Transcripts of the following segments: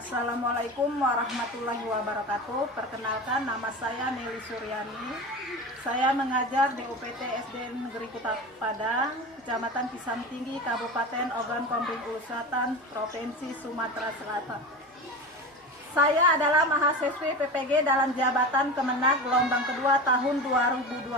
Assalamualaikum warahmatullahi wabarakatuh. Perkenalkan, nama saya Nelly Suryani. Saya mengajar di UPT SD Negeri Kota Padang, Kecamatan Pisang Tinggi, Kabupaten Ogan Komering Ulu Selatan, Provinsi Sumatera Selatan. Saya adalah mahasiswi PPG dalam jabatan Kemenag gelombang kedua tahun 2025,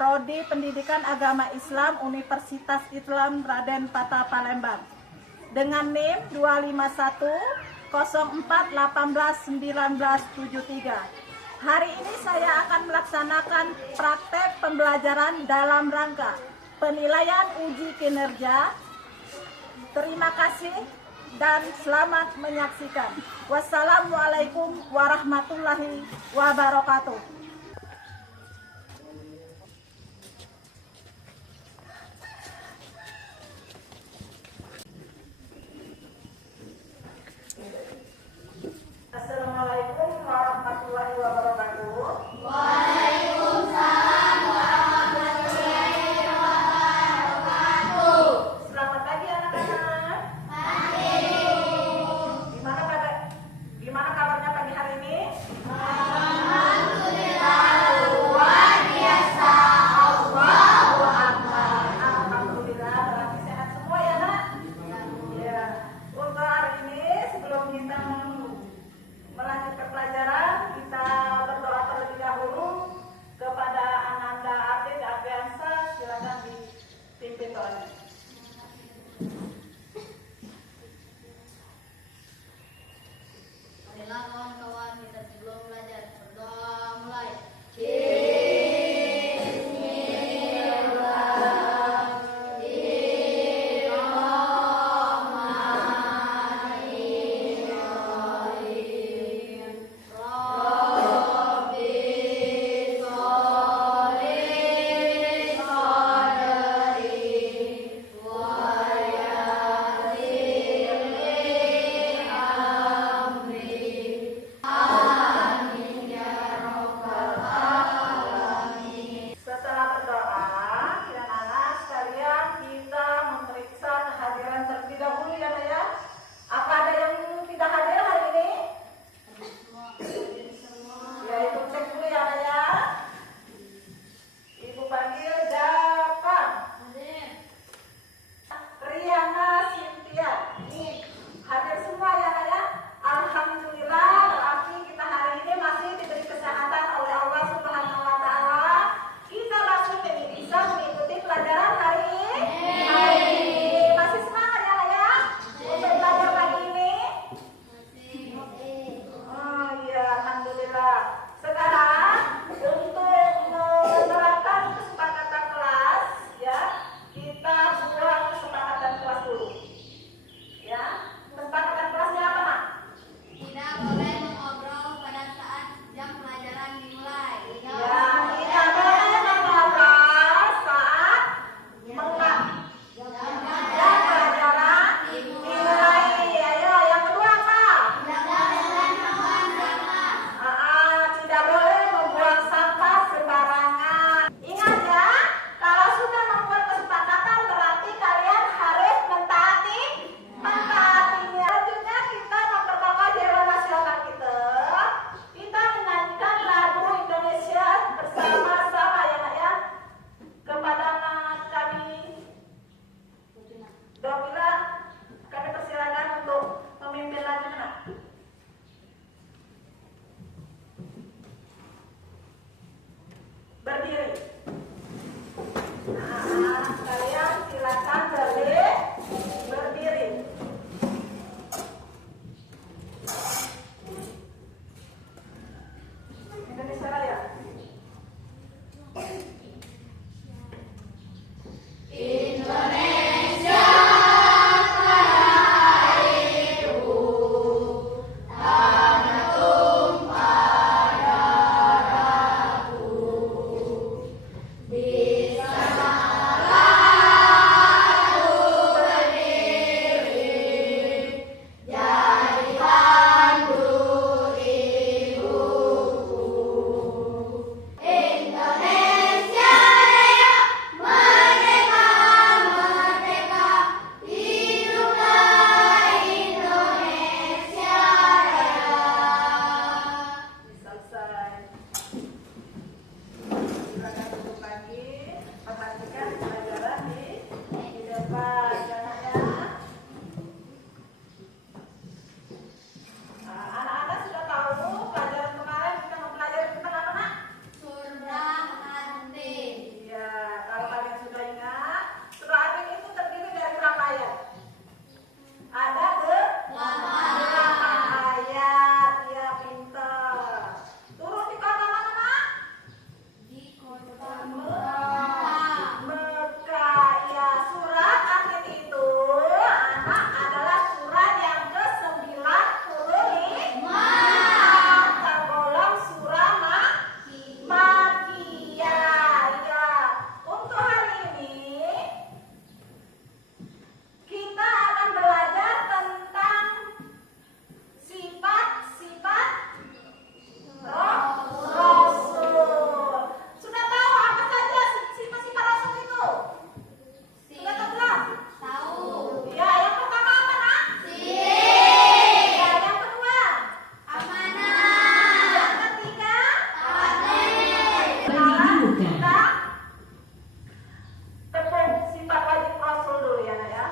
Prodi Pendidikan Agama Islam Universitas Islam Raden Patah Palembang, dengan NIM 25104181973. Hari ini saya akan melaksanakan praktek pembelajaran dalam rangka penilaian uji kinerja. Terima kasih dan selamat menyaksikan. Wassalamualaikum warahmatullahi wabarakatuh. Assalamualaikum warahmatullahi wabarakatuh. Waalaikumsalam warahmatullahi wabarakatuh. Selamat pagi anak-anak. Pagi. Gimana kabarnya pagi hari ini? Alhamdulillah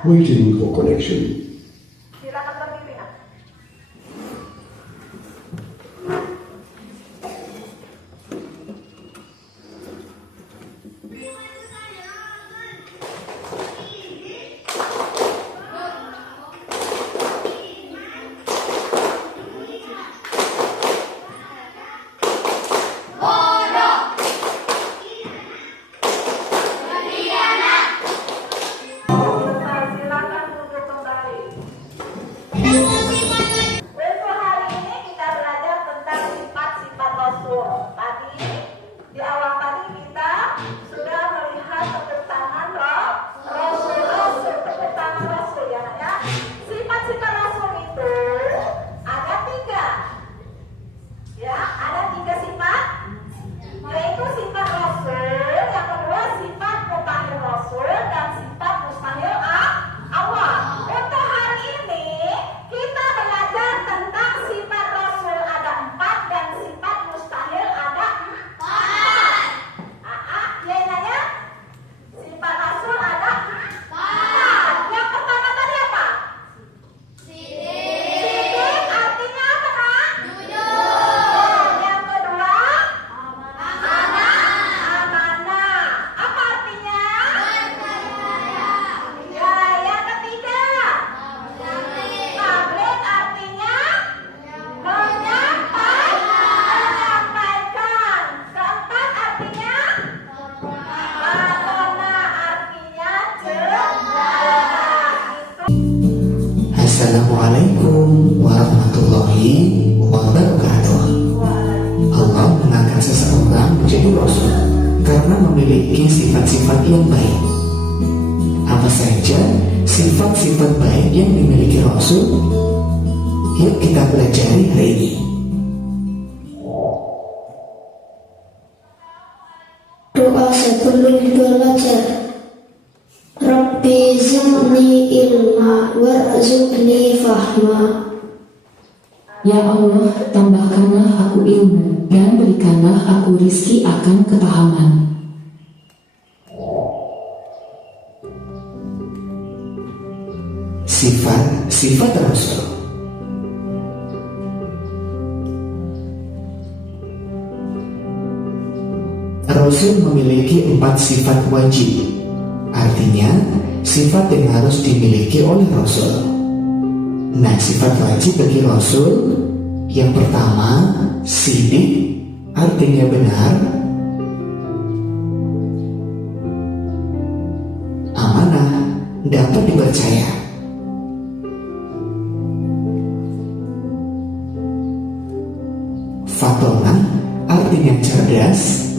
Waiting for connection. Silakan berpimpinan. Silakan duduk kembali. Untuk hari ini kita belajar tentang sifat-sifat Rasul. Tadi di awal tadi kita sudah melihat tepuk tangan Rasul, tepuk tangan Rasul ya, Nak, ya. Sifat-sifat Rasul itu ada 3. Ya, ada 3 sifat, yaitu sifat Rasul, yang kedua sifat mutakhir Rasul, dan sifat mustahil Allah. Untuk hari ini kita belajar tentang sifat Rasul ada 4 dan sifat mustahil ada 4. Ya nanya, sifat Rasul ada 4. Yang pertama tadi apa? Sidik artinya apa, Kak? Yang kedua amanah. Apa artinya? Ya, yang ketiga tabligh artinya menyampaikan. Keempat artinya amanah artinya cerdas. Assalamualaikum warahmatullahi wabarakatuh. Allah mengangkat seseorang menjadi Rasul karena memiliki sifat-sifat yang baik. Apa saja sifat-sifat baik yang dimiliki Rasul? Yuk kita pelajari hari ini. Doa sebelum belajar. Rabbi zidni ilma warzuqni fahma. Ya Allah, tambahkanlah aku ilmu dan berikanlah aku rizki akan kepahaman. Sifat-sifat Rasul. Rasul memiliki 4 sifat wajib. Artinya, sifat yang harus dimiliki oleh Rasul. Nah, sifat wajib bagi Rasul yang pertama, sidik, artinya benar. Amanah, dapat dipercaya. Fatonah, artinya cerdas.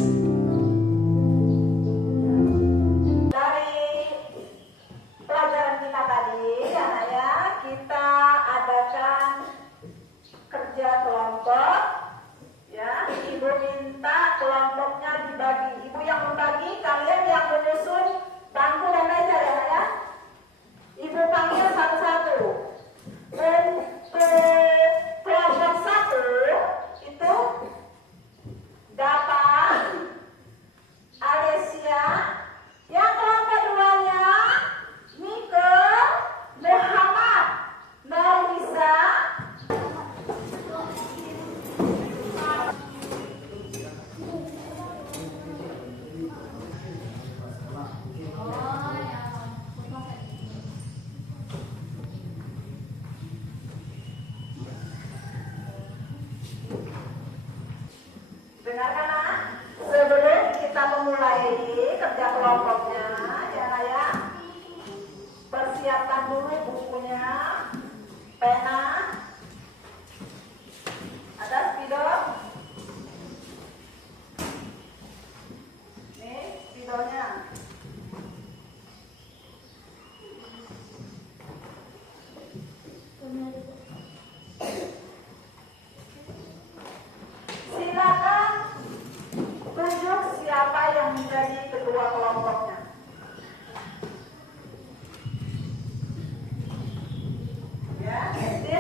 Dari pelajaran kita tadi, ya, Nak, ya, kita adakan kerja kelompok. Ya, Ibu minta kelompoknya dibagi. Ibu yang membagi, kalian yang menyusun bangku dan meja ya, Nak, ya. Ibu panggil satu-satu. Untuk kelompok 1 itu dapat Alesia. Yang kelompok 2-nya Nike, Muhammad, Melisa. Dengarkan, Nak. Sebelum kita memulai kerja kelompoknya, ya, Nak, ya, persiapkan dulu bukunya, pena, ada spidol. Nih spidolnya. Silakan tunjuk siapa yang menjadi ketua kelompoknya. Ya, di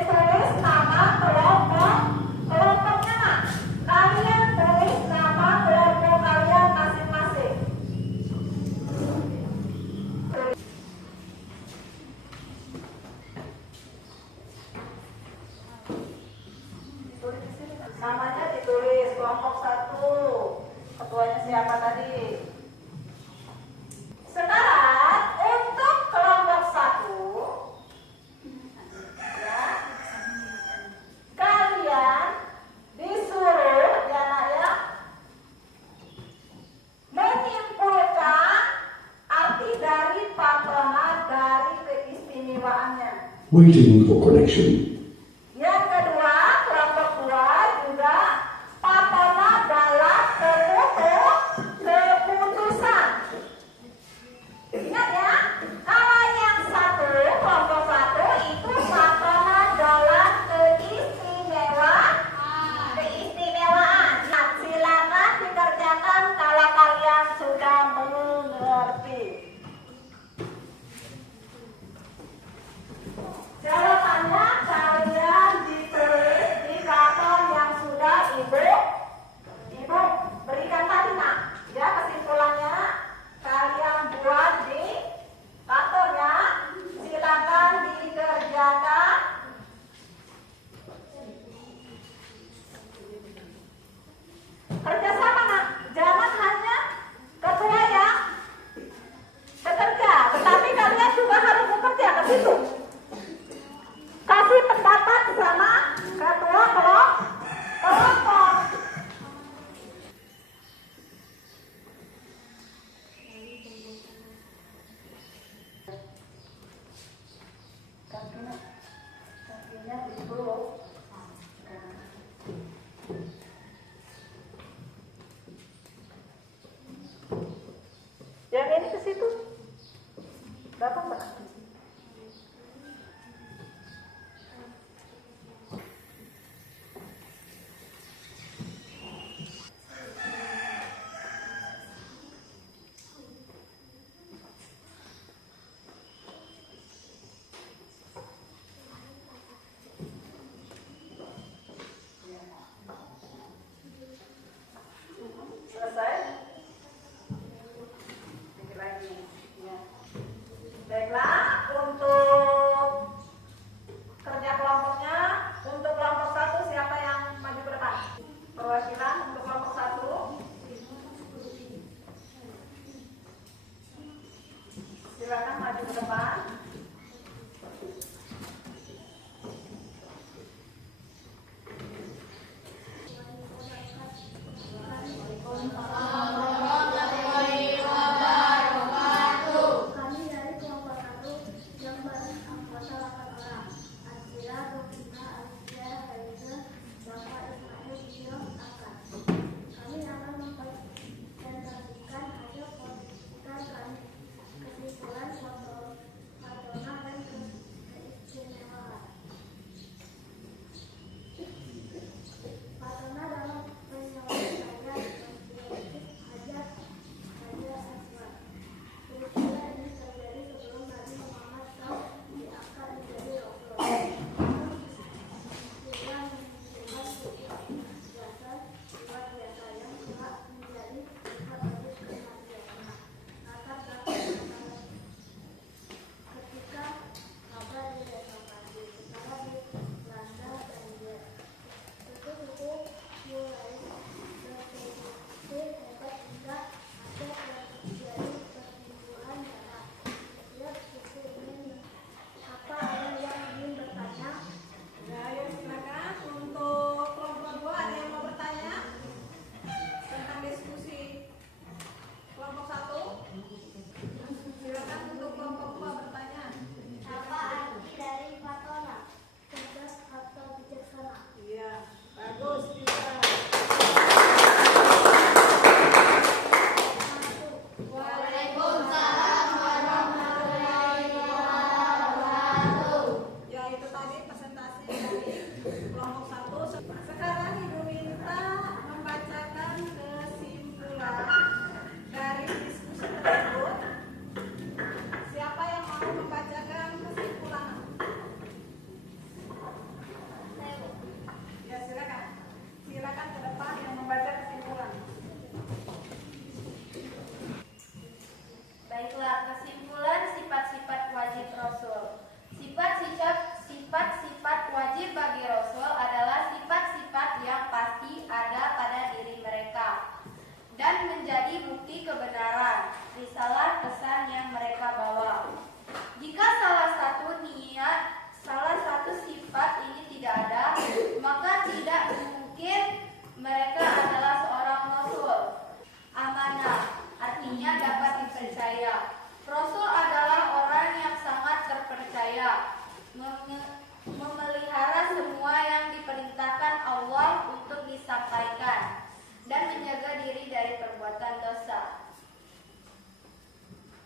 siapa tadi? Sekarang untuk kelompok 1, ya, kalian disuruh ya nak ya menyimpulkan arti dari patronat dari keistimewaannya. Waiting for connection. Yang kedua, kelompok 2 juga patronat dalam keputusan. Ingat ya, kalau yang kelompok 1 itu patronat dalam keistimewaan. Nah, silakan dikerjakan kalau kalian sudah mengerti. Jawabannya kalian ditulis di karton yang sudah ibu berikan tadi nak. Ya, kesimpulannya kalian buat di karton ya. Silakan dikerjakan. Kerjasama nak, jangan hanya ketua ya bekerja, tetapi kalian juga harus bekerja ke situ. Kasih pendapat sama ketua kelompok. Kakinya dipeluk. Yang ini ke situ. Berapa Pak? Selesai? Sedikit lagi. Ya. Baiklah, untuk kerja kelompoknya, untuk kelompok 1 siapa yang maju ke depan? Perwakilan untuk kelompok 1. Silakan maju ke depan. Kami dari kelompok 1 yang beranggota 8 orang. Azila, Rokina, Alicia, Haiza, Bapak Ismail, Dio, Akan. Kami akan mempresentasikan hasil posisikan kami, kesimpulan patronat dan keistimewaan. Patronat dalam penyelesaian konflik hajat aswad. Peristiwa ini terjadi sebelum Nabi Muhammad diangkat menjadi Rasul. Peristiwa menunjukkan jasa luar biasa yang telah menjadi sifat wajib kematian. Akan ketika kabar direlokasi secara di Belanda dan suku-suku mulai berproduksi hebat hingga ada terjadi pertumbuhan darah. Setiap suku ini apa ada yang ingin bertanya? Ya, ayo silakan. Untuk kelompok 2 ada yang mau bertanya tentang diskusi kelompok 1? Silakan untuk kelompok 2 bertanya. Apa arti dari patronat? Cerdas atau bijaksana? Iya, bagus juga. Waalaikumsalam warahmatullahi wabarakatuh. Ya, itu tadi presentasi dari kelompok 1. Sekarang Ibu minta membacakan kesimpulan dari diskusi tersebut. Siapa yang mau membacakan kesimpulan? Ya, silakan. Silakan ke depan yang membaca kesimpulan. Baiklah, kesimpulan sifat-sifat wajib Rasul. Sifat-sifat wajib bagi Rasul adalah sifat-sifat yang pasti ada pada diri mereka dan menjadi salah pesan yang mereka bawa. Jika salah satu sifat ini tidak ada, maka tidak mungkin mereka adalah seorang rasul. Amanah artinya dapat dipercaya. Rasul adalah orang yang sangat terpercaya, memelihara semua yang diperintahkan Allah untuk disampaikan dan menjaga diri dari perbuatan dosa.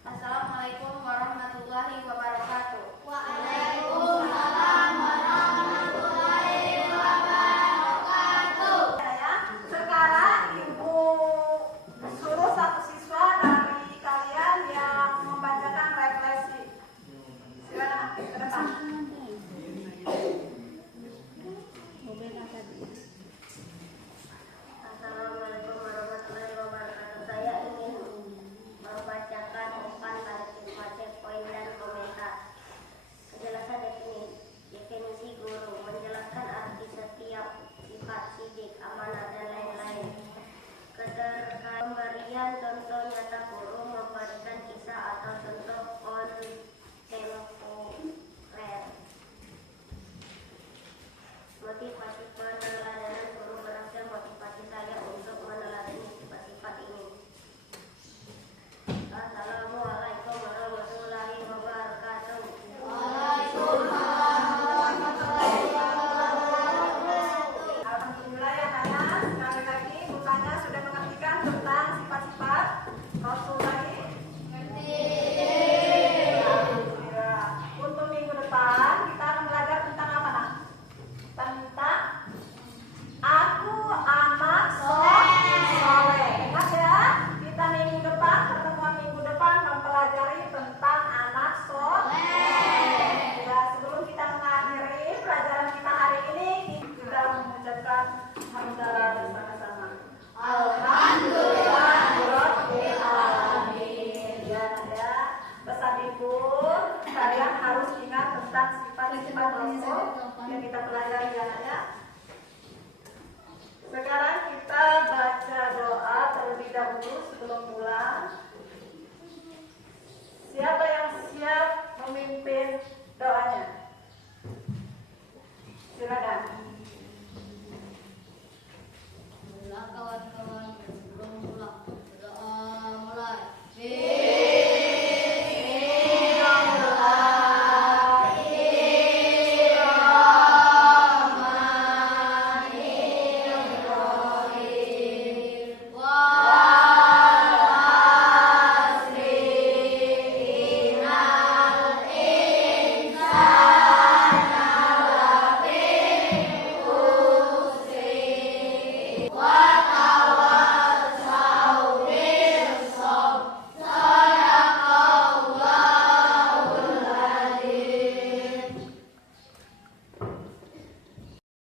Assalamualaikum warahmatullahi wabarakatuh. Waalaikumsalam warahmatullahi wabarakatuh. Sekarang Ibu suruh satu siswa dari kalian yang membacakan refleksi. Silakan ke depan. Assalamualaikum warahmatullahi wabarakatuh. Saya ingin membacakan umpan balik informasi poin dan komentar. Penjelasan definisi guru, menjelaskan arti setiap sifat sidik, amanah dan lain-lain. Pemberian contoh nyata guru memberikan kisah atau contoh kontemporer. Motivasi peneladanan guru berhasil motivasi saya untuk meneladani sifat-sifat ini. Assalamualaikum warahmatullahi wabarakatuh. Alhamdulillah ya Nana, sekali lagi bukannya sudah mengertikan tentang sifat-sifat Rasul lagi? Ngerti. Alhamdulillah. Untuk minggu depan kita akan belajar tentang apa nak? Tentang aku anak soleh. Ingat ya, kita minggu depan, pertemuan minggu depan mempelajari tentang anak soleh. Ya, sebelum kita mengakhiri pelajaran kita hari ini, kita mengucapkan hamdalah bersama-sama. Alhamdulillah rabbil alamin. Ya, pesan ibu, kalian harus ingat tentang sifat-sifat Rasul yang kita pelajari ya. Sekarang kita baca doa terlebih dahulu sebelum pulang. Siapa yang siap memimpin doanya? Silakan.